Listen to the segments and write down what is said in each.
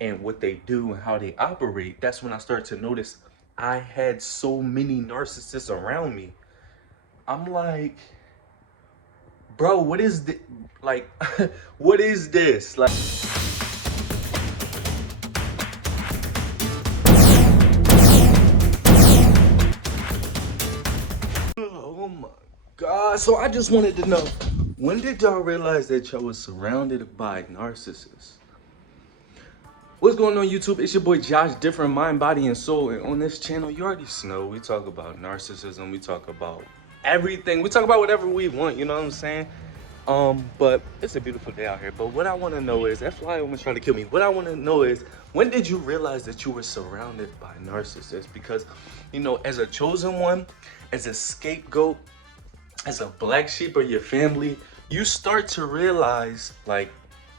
and what they do and how they operate, that's when I started to notice I had so many narcissists around me. I'm like, bro, what is this? Like, what is this? Like, oh my God. So I just wanted to know, when did y'all realize that y'all was surrounded by narcissists? What's going on, YouTube? It's your boy Josh, different mind, body, and soul. And on this channel, you already know, we talk about narcissism, we talk about everything. We talk about whatever we want, you know what I'm saying? But it's a beautiful day out here. But what I want to know is, that fly almost trying to kill me. What I want to know is, when did you realize that you were surrounded by narcissists? Because, you know, as a chosen one, as a scapegoat, as a black sheep of your family, you start to realize, like,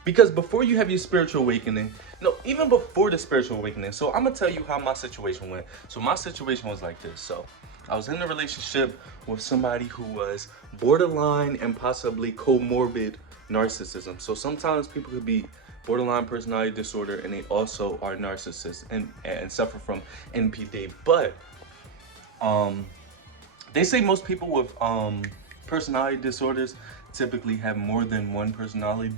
because before you have your spiritual awakening, no, even before the spiritual awakening. So I'm gonna tell you how my situation went. So my situation was like this. So I was in a relationship with somebody who was borderline and possibly comorbid narcissism. So sometimes people could be borderline personality disorder and they also are narcissists and suffer from NPD. But they say most people with personality disorders typically have more than one personality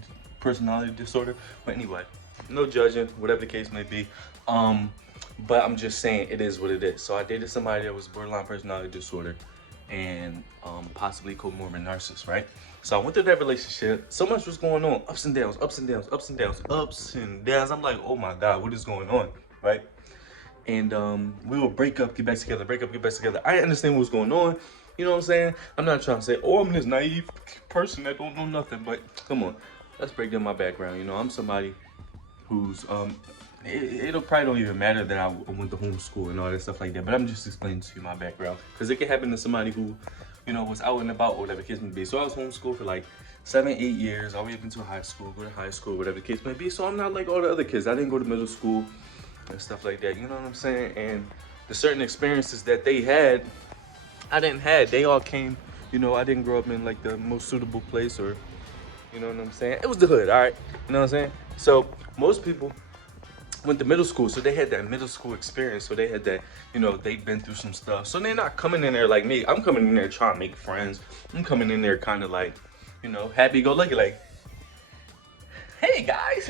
disorder. But anyway, no judging, whatever the case may be. But I'm just saying, it is what it is. So I dated somebody that was borderline personality disorder and possibly comorbid narcissist, right? So I went through that relationship. So much was going on, ups and downs, ups and downs, ups and downs, ups and downs. I'm like, oh my God, what is going on, right? And we would break up, get back together, break up, get back together. I understand what was going on. You know what I'm saying? I'm not trying to say, oh, I'm this naive person that don't know nothing. But come on, let's break down my background. You know, I'm somebody who's it'll probably don't even matter that I went to homeschool and all that stuff like that. But I'm just explaining to you my background, because it could happen to somebody who, you know, was out and about, or whatever the case may be. So I was homeschooled for like 7, 8 years, all the way up into high school, go to high school, whatever the case may be. So I'm not like all the other kids. I didn't go to middle school and stuff like that, you know what I'm saying? And the certain experiences that they had, I didn't have. They all came, you know, I didn't grow up in like the most suitable place, or, you know what I'm saying? It was the hood, all right? You know what I'm saying? So most people went to middle school, so they had that middle school experience. So they had that, you know, they've been through some stuff. So they're not coming in there like me. I'm coming in there trying to make friends. I'm coming in there kind of like, you know, happy-go-lucky, like, hey guys.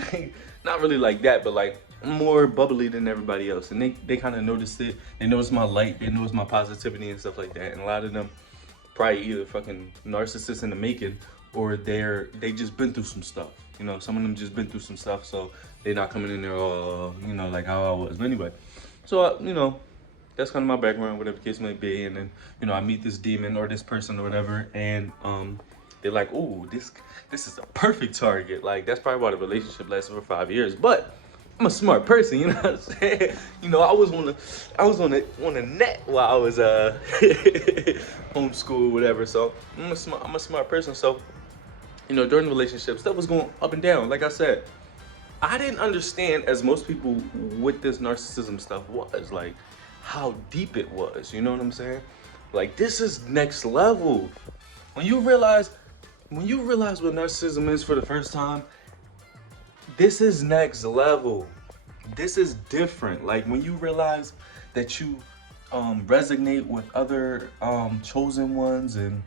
Not really like that, but like, I'm more bubbly than everybody else. And they kind of noticed it. They noticed my light, they noticed my positivity and stuff like that. And a lot of them probably either fucking narcissists in the making, or they just been through some stuff. You know, some of them just been through some stuff, so they're not coming in there, you know, like how I was. But anyway, so you know, that's kind of my background, whatever the case may be. And then, you know, I meet this demon or this person or whatever, and they're like, oh, this is a perfect target. Like, that's probably why the relationship lasted for 5 years. But I'm a smart person, you know what I'm saying? You know, I was on the net while I was homeschool, whatever. So I'm a smart person. So, you know, during the relationship, stuff was going up and down. Like I said, I didn't understand, as most people, what this narcissism stuff was, like how deep it was. You know what I'm saying? Like, this is next level. When you realize what narcissism is for the first time, this is next level. This is different. Like, when you realize that you resonate with other chosen ones, and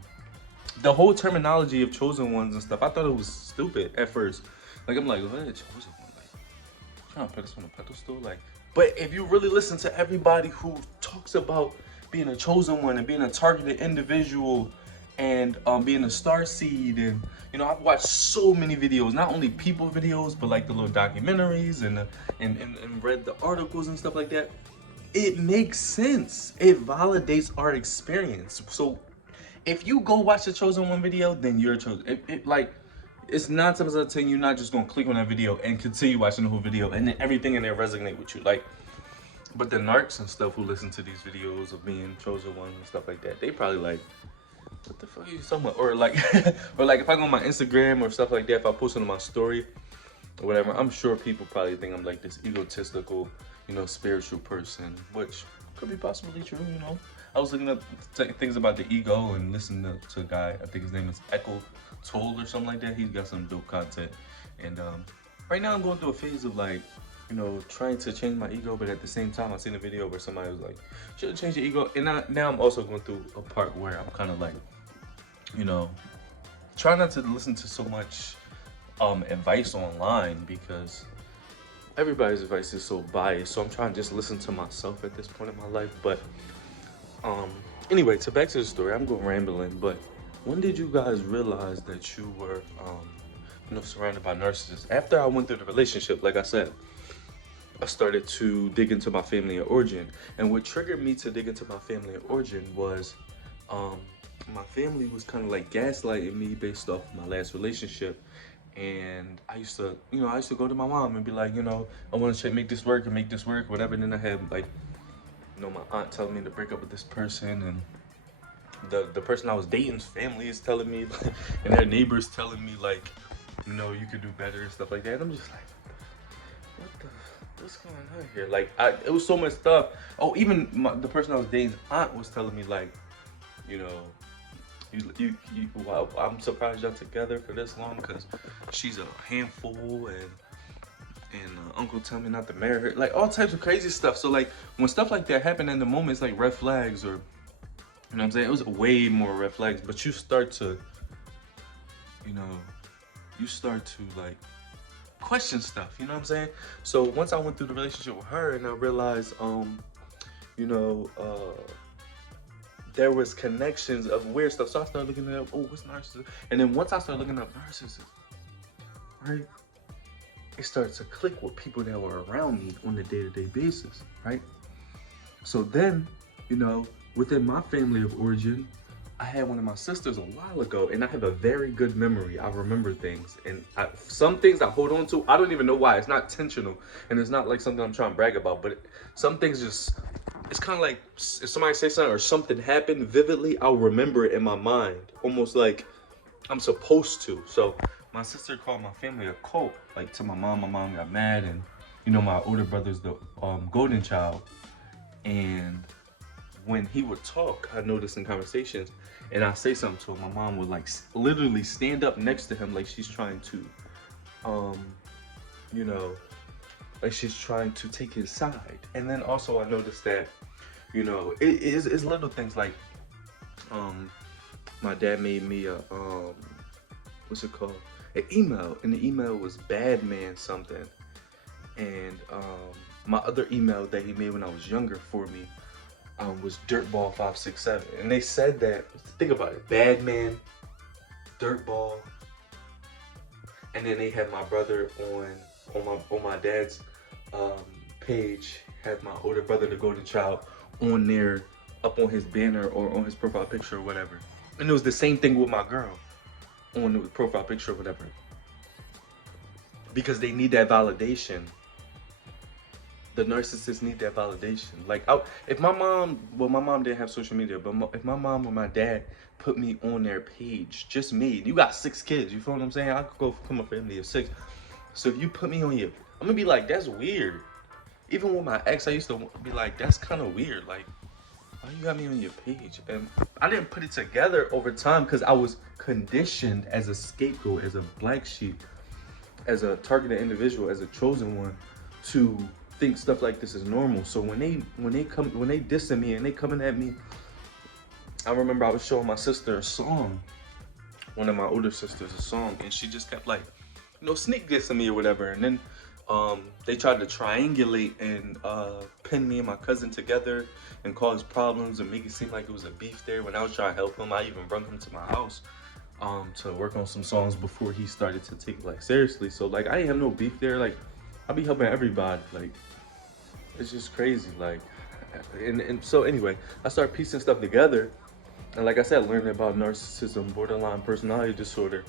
the whole terminology of chosen ones and stuff, I thought it was stupid at first. Like, I'm like, what, chosen one? Like, trying to put this on a pedestal? Like, but if you really listen to everybody who talks about being a chosen one and being a targeted individual and being a star seed, and you know, I've watched so many videos, not only people videos, but like the little documentaries and read the articles and stuff like that. It makes sense. It validates our experience. So if you go watch the chosen one video, then you're chosen. Like, it's 9 times out of 10 you're not just gonna click on that video and continue watching the whole video and then everything in there resonate with you. Like, but the narcs and stuff who listen to these videos of being chosen one and stuff like that, they probably like, what the fuck are you talking about? Or like, or like if I go on my Instagram or stuff like that, if I post it on my story or whatever, I'm sure people probably think I'm like this egotistical, you know, spiritual person, which could be possibly true, you know. I was looking up things about the ego and listening to a guy, I think his name is Echo Toll or something like that. He's got some dope content. And right now I'm going through a phase of like, trying to change my ego, but at the same time, I seen a video where somebody was like, "Shouldn't change your ego." And now I'm also going through a part where I'm kind of like, try not to listen to so much advice online, because everybody's advice is so biased. So I'm trying to just listen to myself at this point in my life. But anyway, to back to the story, I'm going rambling. But when did you guys realize that you were surrounded by narcissists? After I went through the relationship, like I said, I started to dig into my family of origin. And what triggered me to dig into my family of origin was my family was kind of like gaslighting me based off my last relationship. And I used to go to my mom and be like, I want to make this work and make this work, whatever. And then I had like, my aunt telling me to break up with this person, and the person I was dating's family is telling me, and their neighbors telling me like, you could do better and stuff like that. And I'm just like, what's going on here? Like, it was so much stuff. Oh, even the person I was dating's aunt was telling me like, wow, I'm surprised y'all together for this long, because she's a handful, and uncle tell me not to marry her, like all types of crazy stuff. So like when stuff like that happened in the moment, it's like red flags, or you know what I'm saying, it was way more red flags. But you start to like question stuff, you know what I'm saying? So once I went through the relationship with her and I realized there was connections of weird stuff. So I started looking up, what's narcissism? And then once I started looking up narcissism, right, it started to click with people that were around me on a day-to-day basis, right? So then, within my family of origin, I had one of my sisters a while ago, and I have a very good memory. I remember things, and some things I hold on to, I don't even know why. It's not intentional, and it's not like something I'm trying to brag about, but some things just, it's kind of like if somebody says something or something happened vividly, I'll remember it in my mind, almost like I'm supposed to. So my sister called my family a cult, like to my mom. My mom got mad, and my older brother's the golden child. And when he would talk, I noticed in conversations, and I say something to him, my mom would like literally stand up next to him like she's trying to, like she's trying to take his side. And then also I noticed that, it's little things like, my dad made me a, what's it called? An email, and the email was bad man something. And my other email that he made when I was younger for me was dirtball567. And they said that, think about it, bad man, dirtball, and then they had my brother on my dad's page, had my older brother, the golden child, on there, up on his banner or on his profile picture or whatever. And it was the same thing with my girl on the profile picture or whatever, because they need that validation. The narcissists need that validation. Like, if my mom, my mom didn't have social media, but if my mom or my dad put me on their page, just me, you got 6 kids, you feel what I'm saying? I could go from a family of 6. So if you put me on your, I'm gonna be like, that's weird. Even with my ex, I used to be like, that's kind of weird. Like, why you got me on your page? And I didn't put it together over time, because I was conditioned as a scapegoat, as a black sheep, as a targeted individual, as a chosen one, to think stuff like this is normal. So when they dissing me and they coming at me, I remember I was showing my sister a song, one of my older sisters a song, and she just kept like, sneak dissing me or whatever. And then they tried to triangulate and pin me and my cousin together and cause problems and make it seem like it was a beef there. When I was trying to help him, I even brought him to my house to work on some songs before he started to take it like seriously. So like, I didn't have no beef there. Like, I be helping everybody. Like, it's just crazy. Like, and so anyway, I started piecing stuff together, and like I said, learning about narcissism, borderline personality disorder,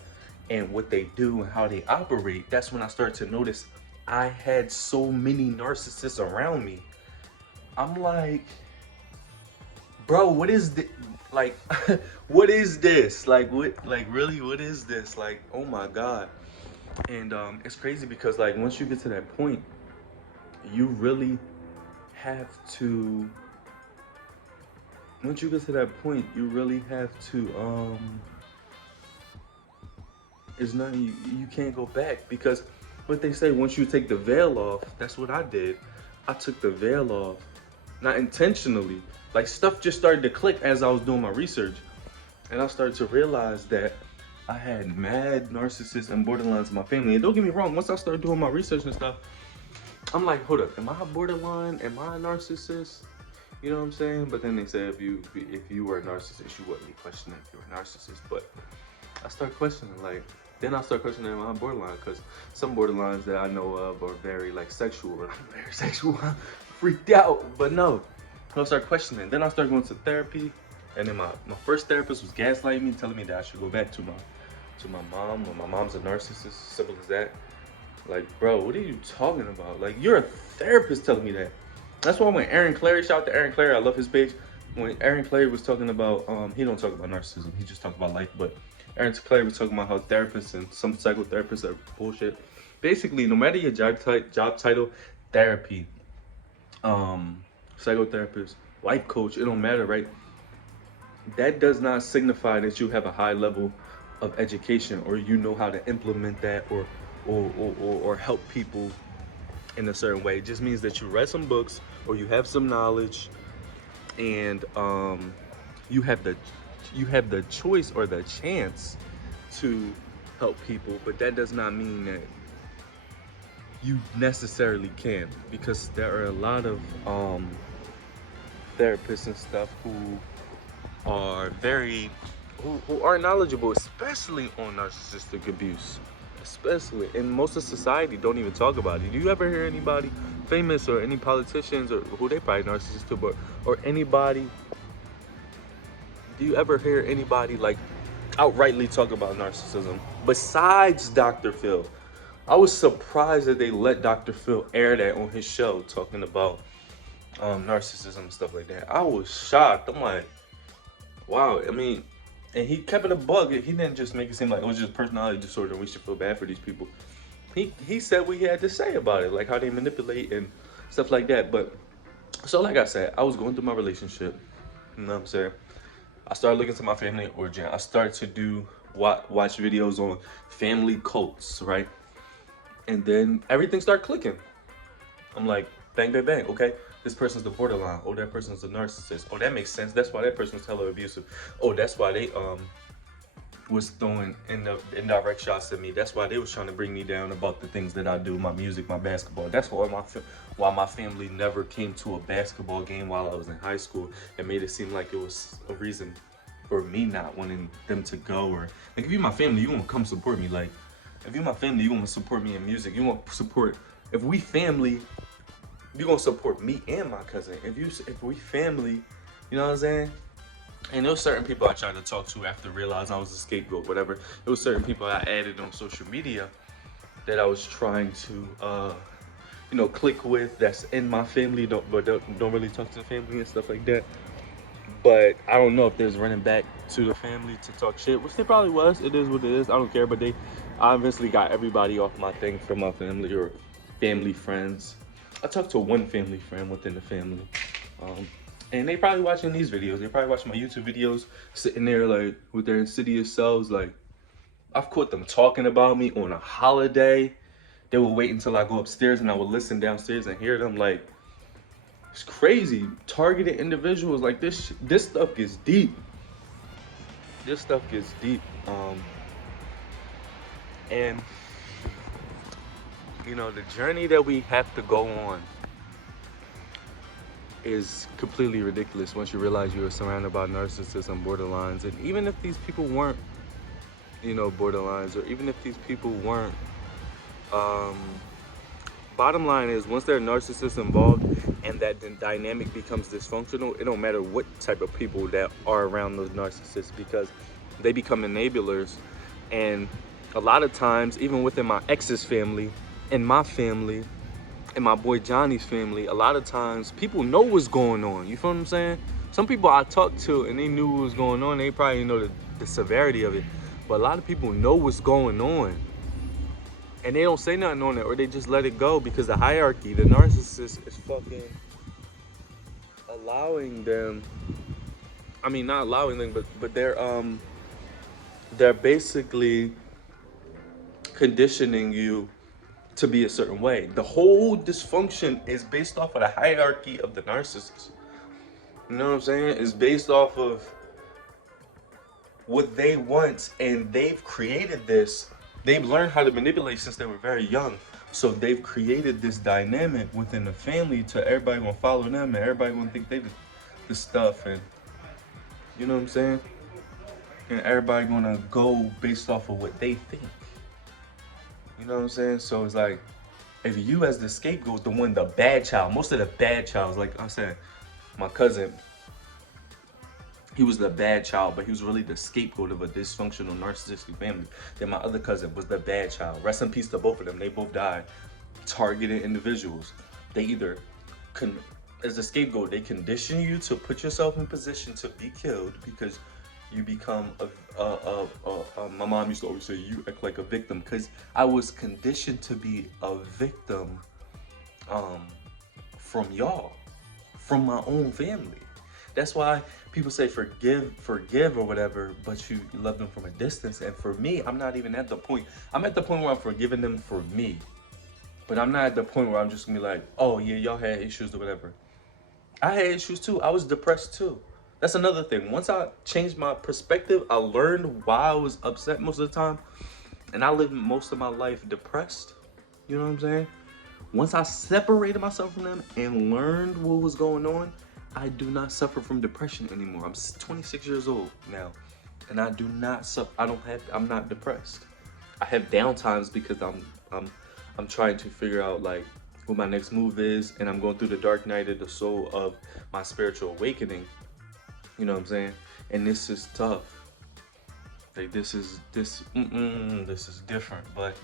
and what they do and how they operate. That's when I started to notice I had so many narcissists around me. I'm like, bro, what is this? Like, what is this? Like, what? Like, really, what is this? Like, oh my God. And it's crazy because like once you get to that point, you really have to. Once you get to that point, you really have to. It's nothing. You can't go back, because But they say once you take the veil off, that's what I did. I took the veil off, not intentionally. Like stuff just started to click as I was doing my research. And I started to realize that I had mad narcissists and borderlines in my family. And don't get me wrong, once I started doing my research and stuff, I'm like, hold up, am I a borderline? Am I a narcissist? You know what I'm saying? But then they say if you were a narcissist, you wouldn't be questioning if you were a narcissist. But I start questioning, like, then I start questioning, am I borderline? Because some borderlines that I know of are very like sexual, and I'm very sexual. I'm freaked out, but no. I start questioning. Then I start going to therapy, and then my first therapist was gaslighting me, telling me that I should go back to my mom, or my mom's a narcissist, simple as that. Like, bro, what are you talking about? Like, you're a therapist telling me that. That's why when Aaron Clary, shout out to Aaron Clary, I love his page. When Aaron Clary was talking about, he don't talk about narcissism, he just talk about life, but Aaron Clary was talking about how therapists and some psychotherapists are bullshit. Basically, no matter your job title, therapy, psychotherapist, life coach, it don't matter, right? That does not signify that you have a high level of education, or you know how to implement that, or help people in a certain way. It just means that you read some books, or you have some knowledge, and you have the choice or the chance to help people. But that does not mean that you necessarily can, because there are a lot of therapists and stuff who are who are knowledgeable, especially on narcissistic abuse. Especially, and most of society don't even talk about it. Do you ever hear anybody famous, or any politicians, or who they probably narcissists too, but or anybody? Do you ever hear anybody like outrightly talk about narcissism besides Dr. Phil? I was surprised that they let Dr. Phil air that on his show, talking about narcissism and stuff like that. I was shocked. I'm like, wow. I mean, and he kept it a bug. He didn't just make it seem like it was just personality disorder and we should feel bad for these people. He said what he had to say about it, like how they manipulate and stuff like that. But so like I said, I was going through my relationship. You know what I'm saying? I started looking to my family origin. I started to watch videos on family cults, right? And then everything started clicking. I'm like, bang, bang, bang. Okay, this person's the borderline. Oh, that person's a narcissist. Oh, that makes sense. That's why that person was hella abusive. Oh, that's why they was throwing indirect shots at me. That's why they was trying to bring me down about the things that I do, my music, my basketball. That's why my family never came to a basketball game while I was in high school. It made it seem like it was a reason for me not wanting them to go. Or like, if you're my family, you want to come support me. Like, if you're my family, you want to support me in music. You want to support. If we family, you gonna support me and my cousin. If we family, you know what I'm saying? And there was certain people I tried to talk to after realizing I was a scapegoat, whatever. There was certain people I added on social media that I was trying to, click with. That's in my family, don't really talk to the family and stuff like that. But I don't know if there's running back to the family to talk shit, which there probably was. It is what it is. I don't care. But I eventually got everybody off my thing from my family or family friends. I talked to one family friend within the family. And they probably watching these videos. They probably watching my YouTube videos, sitting there like with their insidious selves. Like, I've caught them talking about me on a holiday. They would wait until I go upstairs and I would listen downstairs and hear them. Like, it's crazy. Targeted individuals like this stuff gets deep. This stuff gets deep. And the journey that we have to go on is completely ridiculous once you realize you are surrounded by narcissism, borderlines. And even if these people weren't, borderlines, or even if these people weren't, bottom line is, once there are narcissists involved and that dynamic becomes dysfunctional, it don't matter what type of people that are around those narcissists, because they become enablers. And a lot of times, even within my ex's family, in my family, and my boy Johnny's family, a lot of times people know what's going on. You feel what I'm saying? Some people I talked to and they knew what was going on. They probably didn't know the severity of it. But a lot of people know what's going on. And they don't say nothing on it, or they just let it go, because the hierarchy, the narcissist is fucking allowing them. I mean, not allowing them, but they're basically conditioning you to be a certain way. The whole dysfunction is based off of the hierarchy of the narcissist. You know what I'm saying? It's based off of what they want, and they've created this. They've learned how to manipulate since they were very young. So they've created this dynamic within the family to everybody gonna follow them, and everybody gonna think they the stuff, and you know what I'm saying? And everybody gonna go based off of what they think. You know what I'm saying? So it's like, if you as the scapegoat, the bad child, most of the bad childs, like I said, my cousin, he was the bad child, but he was really the scapegoat of a dysfunctional narcissistic family. Then my other cousin was the bad child. Rest in peace to both of them. They both died. Targeted individuals. They either, as a scapegoat, they condition you to put yourself in position to be killed because you become my mom used to always say, you act like a victim, because I was conditioned to be a victim from y'all, from my own family. That's why people say forgive or whatever, but you love them from a distance. And for me, I'm not even at the point. I'm at the point where I'm forgiving them for me. But I'm not at the point where I'm just gonna be like, oh yeah, y'all had issues or whatever. I had issues too. I was depressed too. That's another thing. Once I changed my perspective, I learned why I was upset most of the time. And I lived most of my life depressed. You know what I'm saying? Once I separated myself from them and learned what was going on, I do not suffer from depression anymore. I'm 26 years old now, and I do not suffer. I'm not depressed. I have down times because I'm trying to figure out like what my next move is, and I'm going through the dark night of the soul of my spiritual awakening. You know what I'm saying? And this is tough. Like this is different, but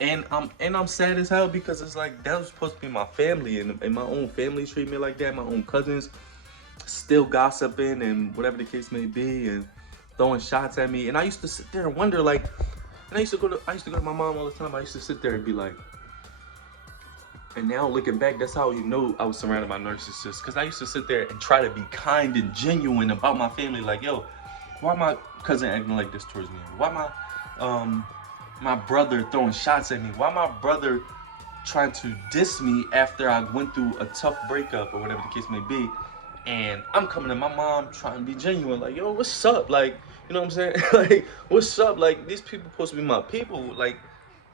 and I'm sad as hell because it's like that was supposed to be my family, and my own family treat me like that. My own cousins still gossiping and whatever the case may be, and throwing shots at me. And I used to sit there and wonder, like, and I used to go to my mom all the time. I used to sit there and be like, and now looking back, that's how you know I was surrounded by narcissists, because I used to sit there and try to be kind and genuine about my family. Like, yo, why my cousin acting like this towards me? Why my brother throwing shots at me? Why my brother trying to diss me after I went through a tough breakup or whatever the case may be? And I'm coming to my mom trying to be genuine, like, yo, what's up? Like, you know what I'm saying? Like, what's up? Like, these people supposed to be my people. Like,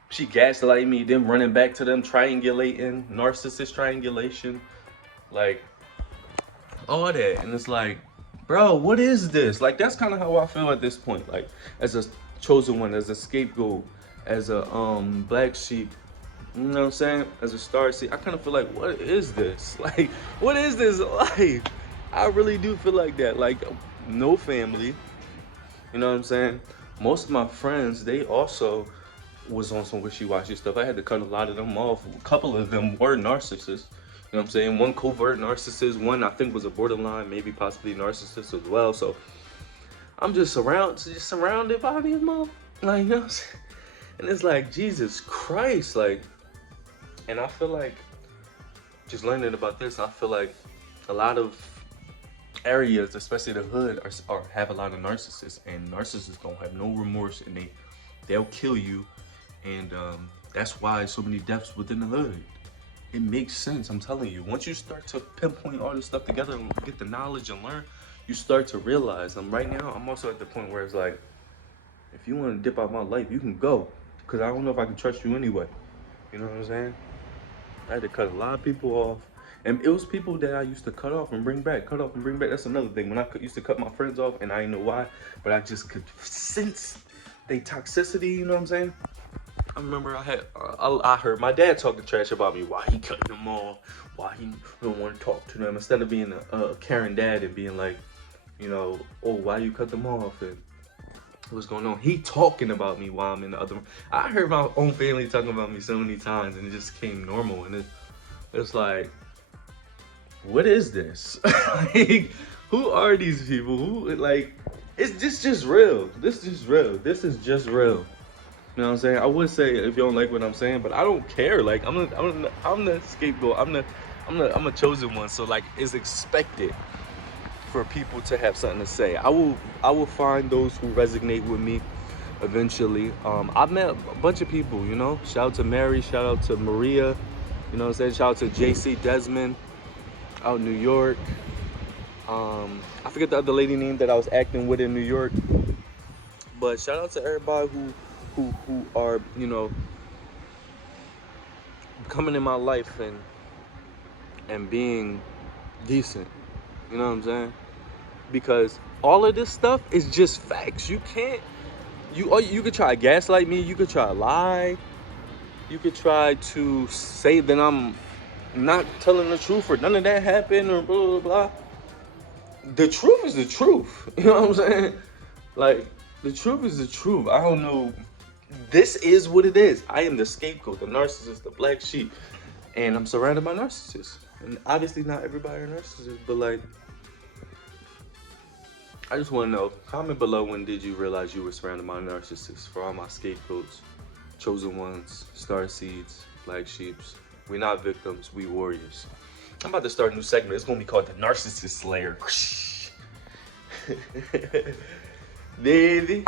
she gaslighting me, then running back to them, triangulating, narcissist triangulation, like, all that. And it's like, bro, what is this? Like, that's kind of how I feel at this point. Like, as a chosen one, as a scapegoat, as a black sheep, you know what I'm saying? As a star seed, I kind of feel like, what is this? Like, what is this life? I really do feel like that. Like, no family, you know what I'm saying? Most of my friends, they also was on some wishy-washy stuff. I had to cut a lot of them off. A couple of them were narcissists. You know what I'm saying? One covert narcissist, one I think was a borderline, maybe possibly narcissist as well. So I'm just surrounded by these motherfuckers. Like, you know what I'm saying? And it's like, Jesus Christ, like, and I feel like, just learning about this, I feel like a lot of areas, especially the hood, have a lot of narcissists, and narcissists don't have no remorse, and they'll kill you, and that's why so many deaths within the hood. It makes sense, I'm telling you. Once you start to pinpoint all this stuff together and get the knowledge and learn, you start to realize. Right now, I'm also at the point where it's like, if you want to dip out my life, you can go, because I don't know if I can trust you anyway. You know what I'm saying? I had to cut a lot of people off. And it was people that I used to cut off and bring back, That's another thing. When I used to cut my friends off, and I didn't know why, but I just could sense their toxicity, you know what I'm saying? I remember I heard my dad talking trash about me. Why he cutting them off? Why he don't want to talk to them? Instead of being a caring dad and being like, you know, oh, why you cut them off? And what's going on? He talking about me while I'm in the other room. I heard my own family talking about me so many times, and it just came normal. And it's like, what is this? Like, who are these people? Who, like, is this just real? This is real. This is just real. You know what I'm saying? I would say if you don't like what I'm saying, but I don't care. Like, I'm the scapegoat. I'm a chosen one. So like, it's expected for people to have something to say. I will find those who resonate with me, eventually. I've met a bunch of people, you know. Shout out to Mary, shout out to Maria, you know what I'm saying? Shout out to JC Desmond out in New York. I forget the other lady name that I was acting with in New York. But shout out to everybody who are, you know, coming in my life and being decent. You know what I'm saying? Because all of this stuff is just facts. You can't, you could try to gaslight me, you could try to lie, you could try to say that I'm not telling the truth or none of that happened or blah blah blah. The truth is the truth. You know what I'm saying? Like, the truth is the truth. I don't know. This is what it is. I am the scapegoat, the narcissist, the black sheep. And I'm surrounded by narcissists. And obviously not everybody are narcissists, but like, I just want to know, comment below, when did you realize you were surrounded by narcissists? For all my scapegoats, chosen ones, star seeds, black sheeps. We're not victims, we warriors. I'm about to start a new segment. It's going to be called the Narcissist Slayer. Baby.